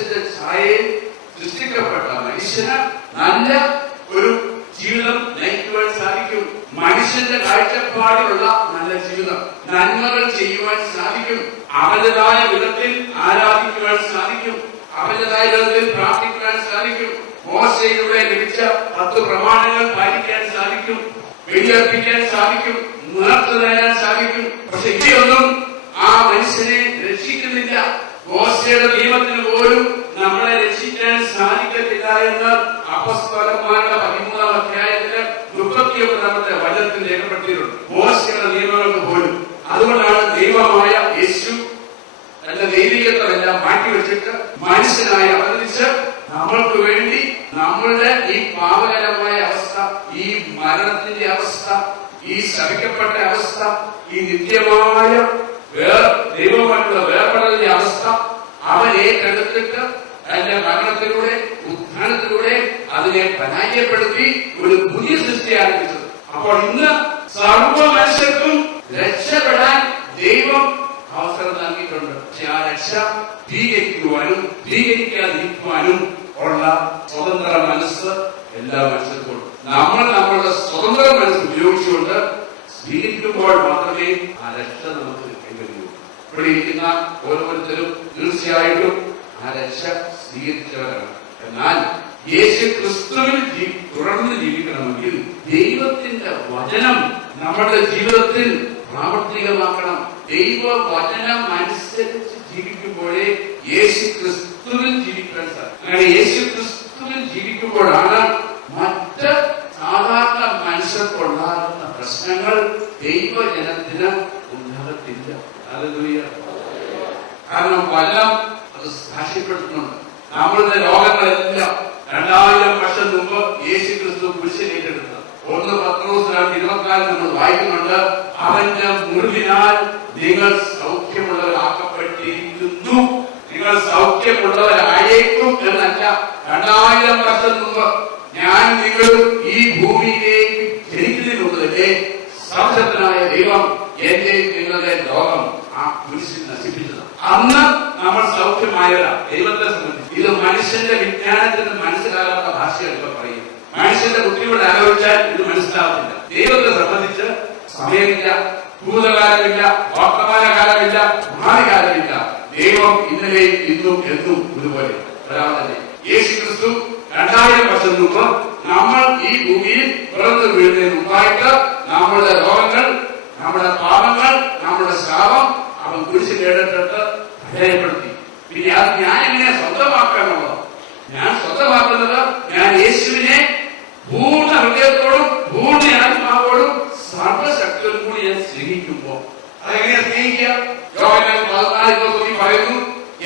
മനുഷ്യന്റെ ഛായയിൽ സൃഷ്ടിക്കപ്പെട്ട മനുഷ്യന് നല്ല ഒരു ജീവിതം നയിക്കുവാൻ സാധിക്കും. മനുഷ്യന്റെ കാഴ്ചപ്പാടിലുള്ള നല്ല ജീവിതം, നന്മകൾ ചെയ്യുവാൻ സാധിക്കും. അവന്റേതായ വിധത്തിൽ ആരാധിക്കുവാൻ സാധിക്കും. അവന്റേതായ വിധത്തിൽ പ്രാർത്ഥിക്കുവാൻ സാധിക്കും. മോശയിലൂടെ ലഭിച്ച 10 പ്രമാണങ്ങൾ പാലിക്കാൻ സാധിക്കും. ബലിയർപ്പിക്കാൻ സാധിക്കും. നേർച്ച നേടാൻ സാധിക്കും. പക്ഷെ ഇതൊന്നും ആ മനുഷ്യനെ രക്ഷിക്കുന്നില്ല. മോശയുടെ നിയമത്തിന് പോലും നമ്മളെ രക്ഷിക്കാൻ സാധിക്കത്തില്ല എന്ന് അപ്പോസ്തലന്മാരുടെ 13-ാം അധ്യായത്തില് 31-ാമത്തെ വചനത്തിൽ രേഖപ്പെടുത്തിയിട്ടുണ്ട്. മോശയുടെ നിയമങ്ങൾക്ക് പോലും. അതുകൊണ്ടാണ് ദൈവമായ യേശു തന്റെ ദൈവികത്വമെല്ലാം മാറ്റിവെച്ചിട്ട് മനുഷ്യനായി അവതരിച്ച് നമ്മൾക്ക് വേണ്ടി നമ്മളുടെ ഈ പാപകരമായ അവസ്ഥ, ഈ മരണത്തിന്റെ അവസ്ഥ, ഈ ശപിക്കപ്പെട്ട അവസ്ഥ, ഈ നിത്യമായ ദൈവമായിട്ടുള്ള വേർപെടലിന്റെ അവസ്ഥ അവൻ ഏറ്റെടുത്തിട്ട് തന്റെ മരണത്തിലൂടെ ഉത്ഥാനത്തിലൂടെ അതിനെ പരാജയപ്പെടുത്തി ഒരു പുതിയ സൃഷ്ടി ആരംഭിച്ചത്. അപ്പോൾ ഇന്ന് സർവ മനുഷ്യർക്കും രക്ഷപ്പെടാൻ ദൈവം അവസരം നൽകിയിട്ടുണ്ട്. പക്ഷെ ആ രക്ഷ സ്വീകരിക്കുവാനും സ്വീകരിക്കാതിരിക്കുവാനും ഉള്ള സ്വതന്ത്ര മനസ്സ് എല്ലാ മനുഷ്യർക്കും ഉണ്ട്. നമ്മൾ നമ്മളുടെ സ്വതന്ത്ര മനസ്സ് ഉപയോഗിച്ചുകൊണ്ട് സ്വീകരിക്കുമ്പോൾ മാത്രമേ ആ രക്ഷ നമുക്ക് കഴിയൂ. ഇവിടെ ഇരിക്കുന്ന ഓരോരുത്തരും തീർച്ചയായിട്ടും ആ രക്ഷ സ്വീകരിച്ചവരാണ്. എന്നാൽ യേശു ക്രിസ്തുവിൽ തുടർന്ന് ജീവിക്കണമെങ്കിൽ ദൈവത്തിന്റെ വചനം നമ്മുടെ ജീവിതത്തിൽ പ്രാവർത്തികമാക്കണം. ദൈവ വചനം അനുസരിച്ച് ജീവിക്കുമ്പോഴേ യേശു ക്രിസ്തുവിൽ ജീവിക്കാൻ സാധിക്കും. അങ്ങനെ യേശു ക്രിസ്തുവിൽ ജീവിക്കുമ്പോഴാണ് മറ്റ് സാധാരണ മനുഷ്യർക്കുണ്ടാകുന്ന പ്രശ്നങ്ങൾ ദൈവജനത്തിന് ഉണ്ടാകത്തില്ല. കാരണം വചനം അത് സാക്ഷ്യപ്പെടുത്തുന്നുണ്ട്. നമ്മളുടെ രോഗങ്ങളെല്ലാം 2000 വർഷം മുമ്പ് യേശു ക്രിസ്തു കുരിശിലേറ്റെടുത്തത്. 1 പത്രോസ് 2:24 നമ്മൾ വായിക്കുന്നുണ്ട്. അവന്റെ മുറിവിനാൽ നിങ്ങൾ സൗഖ്യമുള്ളവരാക്കപ്പെട്ടിരിക്കുന്നു. നിങ്ങൾ സൗഖ്യമുള്ളവരായേക്കും എന്നല്ല. 2000 വർഷം മുമ്പ് ഞാൻ നിങ്ങൾ ഈ ഭൂമിയിലേക്ക് ജനിക്കുന്നതിന് മുമ്പേ സർവശക്തനായ ദൈവം എന്റെ നിങ്ങളുടെ രോഗം ആ കുരിശിൽ നശിപ്പിച്ചത്. അന്ന് നമ്മൾ സൗഖ്യമായവരാ. ദൈവത്തെ സംബന്ധിച്ച് ഇത് മനുഷ്യന്റെ വിജ്ഞാനത്തിന് മനസ്സിലാകാത്ത ഭാഷയാണ് ഇപ്പൊ പറയുന്നത്. മനുഷ്യന്റെ ബുദ്ധിയോട് ആലോചിച്ചാൽ ഇത് മനസ്സിലാവുന്നില്ല. ദൈവത്തെ സംബന്ധിച്ച് സമയമില്ല, ഭൂതകാലമില്ല, വർത്തമാനകാലമില്ല, ഭാവികാലമില്ല. ദൈവം ഇന്നലെയും ഇന്നും എന്നും ഒരുപോലെ ഒരാളല്ലേ. യേശു ക്രിസ്തു 2000 വർഷം മുമ്പ് നമ്മൾ ഈ ഭൂമിയിൽ പിറന്നു വീഴുന്നതിന് മുമ്പായിട്ട് നമ്മളുടെ രോഗങ്ങൾ, നമ്മുടെ പാപങ്ങൾ, നമ്മുടെ ശാപം അവൻ കുരിശിൽ എടുത്തിട്ട് ഭയപ്പെടുത്തി. പിന്നെ അത് ഞാൻ എങ്ങനെ സ്വന്തമാക്കാനുള്ളത്? ഞാൻ സ്വന്തമാക്കുന്നത് ഞാൻ യേശുവിനെ പൂർണ്ണ ഹൃദയത്തോടും പൂർണ്ണ ആത്മാവോടും സർവശക്തിയോടും കൂടി ഞാൻ സ്നേഹിക്കുമ്പോ. അതെങ്ങനെയാ സ്നേഹിക്കുക? യോഹന്നാൻ 14:20 പറയുന്നു,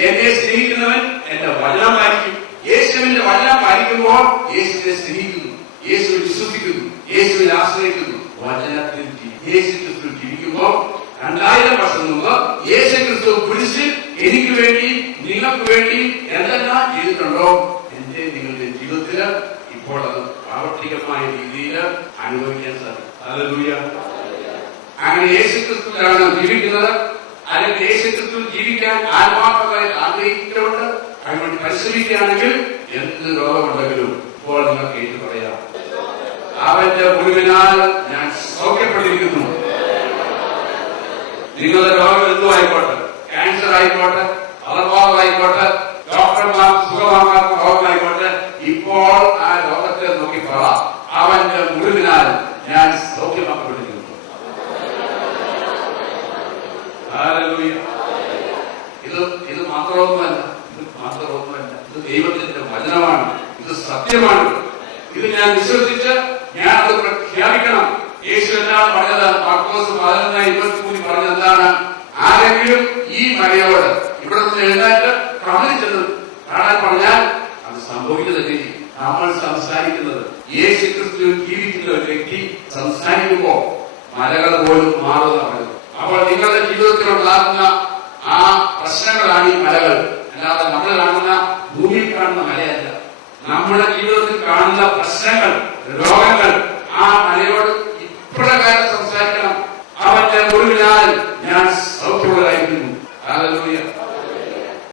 എന്നെ സ്നേഹിക്കുന്നവൻ എന്റെ വചനം പാലിക്കും. യേശുവിന്റെ വചനം പാലിക്കുമ്പോൾ യേശുവിനെ സ്നേഹിക്കുന്നു, യേശുവിൽ വിശ്വസിക്കുന്നു, യേശുവിൽ ആശ്രയിക്കുന്നു. വചനത്തിൽ യേശു ക്രിസ്തു ജീവിക്കുമ്പോൾ 2000 വർഷം മുമ്പ് യേശു ക്രിസ്തു കുരിശിൽ എനിക്ക് വേണ്ടി നിങ്ങൾക്ക് വേണ്ടി എന്തെല്ലാം ചെയ്തിട്ടുണ്ടോ എന്റെ നിങ്ങളുടെ ജീവിതത്തിൽ ഇപ്പോൾ അത് പ്രാവർത്തികമായ രീതിയിൽ അനുഭവിക്കാൻ സാധിക്കും. ഹല്ലേലൂയ. അങ്ങനെ യേശു ക്രിസ്തുവിലാണ് ജീവിക്കുന്നത്. അല്ലെങ്കിൽ യേശു ക്രിസ്തു ജീവിക്കാൻ ആത്മാർത്ഥമായി ആഗ്രഹിക്കുന്നുണ്ട്. അതിനുവേണ്ടി പരിശ്രമിക്കുകയാണെങ്കിൽ എന്ത് രോഗമുണ്ടെങ്കിലും ഇപ്പോൾ നിങ്ങൾക്ക് ഏറ്റു പറയാം, അവന്റെ മുറിവിനാൽ ഞാൻ സൗഖ്യപ്പെട്ടിരിക്കുന്നു. നിങ്ങളുടെ രോഗം എന്തും ആയിക്കോട്ടെ, ക്യാൻസർ ആയിക്കോട്ടെ, അളർവാദമായിക്കോട്ടെ, ഡോക്ടർമാർക്ക് സുഖമാകാത്ത രോഗമായിക്കോട്ടെ, ഇപ്പോൾ ആ രോഗത്തെ നോക്കി പറ, അവന്റെ മുറിവിനാൽ ഞാൻ സൗഖ്യമാക്കപ്പെട്ടിരിക്കുന്നു. ഹല്ലേലൂയ. ഇത് മാത്രമൊന്നുമല്ല, ഇത് ദൈവത്തിന്റെ വചനമാണ്, ഇത് സത്യമാണ്. ഇത് ഞാൻ വിശ്വസിച്ച് ഞാൻ അത് പ്രഖ്യാപിക്കണം. യേശു എന്താണ് പറഞ്ഞത്? മാർക്കോസ് 11:23 പറഞ്ഞത് എന്താണ്? ആരെങ്കിലും ഈ മലയോട് ഇവിടെ നിന്ന് എഴുന്നേറ്റ് കടലിൽ ചെന്ന് കാണാൻ പറഞ്ഞാൽ അത് സംഭവിക്കുന്നത്. നമ്മൾ സംസാരിക്കുന്നത് യേശു ക്രിസ്തു ജീവിക്കുന്ന ഒരു വ്യക്തി സംസാരിക്കുമ്പോ മലകൾ പോലും മാറുന്നതാണ്. അപ്പോൾ നിങ്ങളുടെ ജീവിതത്തിൽ ഉണ്ടാകുന്ന ആ പ്രശ്നങ്ങളാണ് ഈ മലകൾ. അല്ലാതെ നമ്മൾ കാണുന്ന ഭൂമിയിൽ കാണുന്ന മലയല്ല. നമ്മുടെ ജീവിതത്തിൽ കാണുന്ന പ്രശ്നങ്ങൾ, രോഗങ്ങൾ, ആ മലയോട് ഇപ്രകാരം സംസാരിക്കണം, അവന്റെ മുറിവിനാൽ ഞാൻ സൗഖ്യമുള്ളതായിരിക്കുന്നു. ഹല്ലേലൂയ.